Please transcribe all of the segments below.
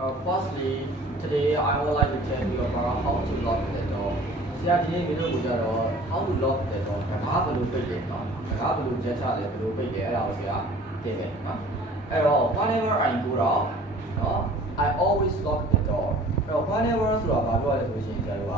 Firstly, today I would like to tell you about how to lock the door. ဆရာဒီနေ့ဗီဒီယိုကိုကြတော့ how to lock the door ဒါကဘယ်လိုပိတ်လဲเนาะဒါကဘယ်လိုချက်ချလဲဘယ်လိုပိတ်လဲအဲ့ဒါကိုဆရာသင်မယ်เนาะအဲ့တော့ whenever I go out เนาะ I always lock the door အဲ့တော့ whenever ဆိုတာဘာပြောရလဲဆိုရှင်ဆရာတို့က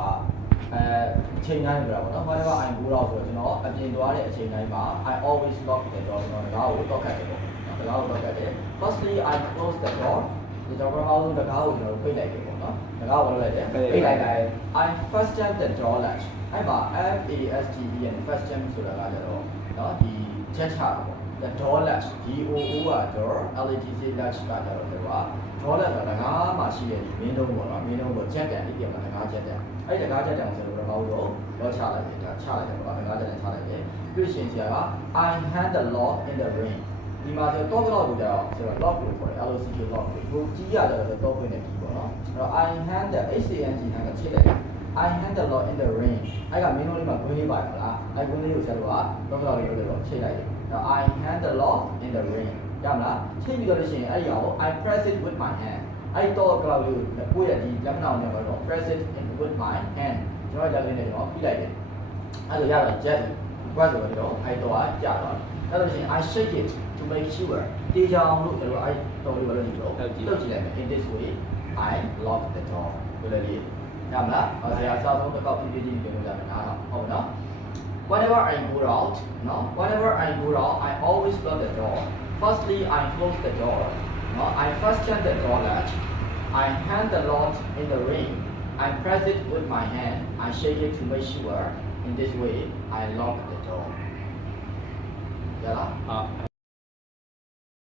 အချိန်တိုင်းပြောတာပေါ့เนาะ whenever I go out ဆိုတော့ကျွန်တော်အပြင်သွားတဲ့အချိန်တိုင်းမှာ I always lock the door ကျွန်တော်ဒါကို lock ခဲ့တယ်ပေါ့เนาะဒါကို lock ခဲ့တယ် Firstly I close the door ဒီတော့ဘာလို့တကားကိုကျွန်တော်ပိတ်လိုက်တယ်ပေါ့နော်တကားကိုလုပ်လိုက်တယ်ပိတ်လိုက်တယ် I fasten the door latch အဲ့မှာ FASTE and fasten ဆိုတာကကြတော့နော်ဒီချက်ချတာပေါ့ the door latch DOO က door LATC latch ကကြတော့ဆိုတာ door latch ဆိုတာတကားမှာရှိတဲ့ဒီမင်းတုံးပေါ့နော်မင်းတုံးကိုချက်တယ်ဒီပြန်မှာတကားချက်တယ်အဲ့ဒီတကားချက်တယ်ဆိုတော့ဘာလို့တော့ချလိုက်တယ်ဒါချလိုက်တယ်ပေါ့တကားချက်တယ်ချလိုက်တယ်ပြီးရှင်ဆရာက I hand the lock in the ring ဒီမှာဆိုတော့တော့ကိုကြတော့ဆိုတော့ lock ကိုခေါ်တယ် LOCK lock ကိုကြီးရတယ်ဆိုတော့ဖွင့်နေပြီပေါ့နော်အဲ့တော့ I hand the HCNG နဲ့ချိတ်လိုက် I hand the lock in the ring အဲ့ကမင်းတို့လေးမှာဂွင်းလေးပါတယ်မလားအဲ့ဂွင်းလေးကိုဆက်လို့ကတော့လေးလုပ်တော့ချိတ်လိုက်တယ်အဲ့တော့ I hand the lock in the ring ရမလားချိတ်ပြီးတော့လို့ရှိရင်အဲ့ဒီအောင် I press it with my hand အဲ့တော့ကလေးကိုကိုယ့်ရဲ့ဒီလက်မနောင်နဲ့တော့ press it with my hand ကျွန်တော်လက်လေးနဲ့ကျွန်တော်ပြီးလိုက်တယ်အဲ့လိုရတော့ jet ဘတ်ဆိုတော့အဲ့တော့ကြာတော့အဲ့လိုရှိရင် I shake it to make sure တေချာအောင်လို့ကျွန်တော်အဲ့တော်လေးဘာလို့ဒီလိုလုပ်ကြည့်လိုက်မယ် in this way I lock the door ဘယ်လိုလဲရမလားဆရာအစားဆုံးတစ်ခေါက်ဖြည်းဖြည်းချင်းပြောလို့ရမယ်နားတော့ဟုတ်နော် whenever I go out no whenever I go out I always lock the door firstly I close the door no I fasten the door latch I hand the lock in the ring I press it with my hand I shake it to make sure in this way I lock the door ရလား